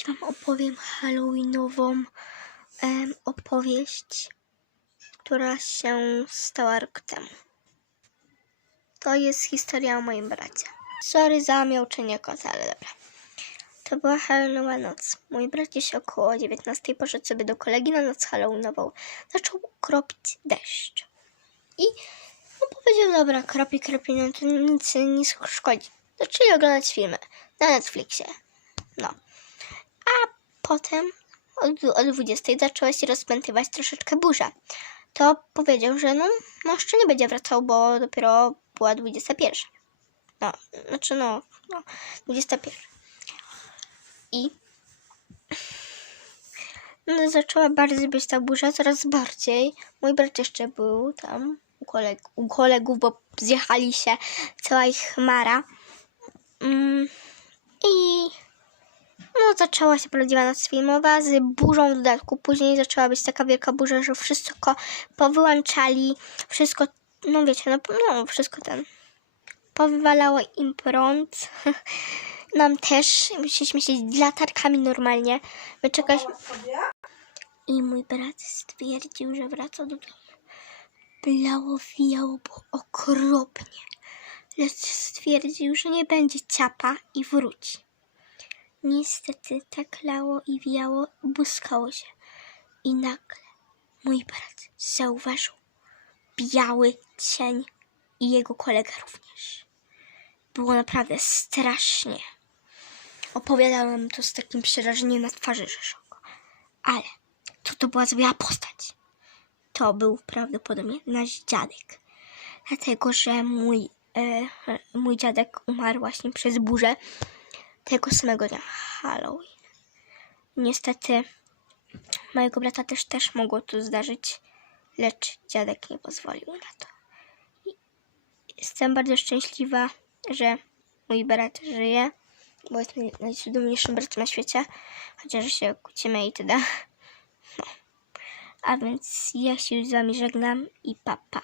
Dziś Wam opowiem Halloweenową opowieść, która się stała rok temu. To jest historia o moim bracie. Sorry za miauczenie kota, ale dobra. To była Halloweenowa noc. Mój brat gdzieś około 19 poszedł sobie do kolegi na noc Halloweenową. Zaczął kropić deszcz. I no powiedział, dobra, kropi, kropi, no to nic nie szkodzi. Zaczęli oglądać filmy na Netflixie. No. Potem o 20 zaczęła się rozpętywać troszeczkę burza. To powiedział, że no, no jeszcze nie będzie wracał, bo dopiero była 21. No, znaczy no, no 21. I no, zaczęła bardziej być ta burza, coraz bardziej. Mój brat jeszcze był tam u, koleg u kolegów, bo zjechali się cała ich chmara. Mm, zaczęła się prawdziwa noc filmowa z burzą w dodatku. Później zaczęła być taka wielka burza, że wszystko powyłączali, wszystko, no wiecie, no, no wszystko ten. Powywalało im prąd. Nam też musieliśmy siedzieć latarkami normalnie. My czekaliśmy. I mój brat stwierdził, że wraca do domu. Blało, wijało, było okropnie. Lecz stwierdził, że nie będzie ciapa i wróci. Niestety tak lało i wijało, błyskało się. I nagle mój brat zauważył biały cień i jego kolega również. Było naprawdę strasznie. Opowiadałem to z takim przerażeniem na twarzy Rzeszoko. Ale co to była biała postać? To był prawdopodobnie nasz dziadek. Dlatego, że mój, e, mój dziadek umarł właśnie przez burzę tego samego dnia Halloween. Niestety mojego brata też też mogło to zdarzyć, lecz dziadek nie pozwolił na to. Jestem bardzo szczęśliwa, że mój brat żyje, bo jest naj- najcudowniejszym bratem na świecie, chociaż się kłócimy i tyle. A więc ja się z wami żegnam i papa. Pa.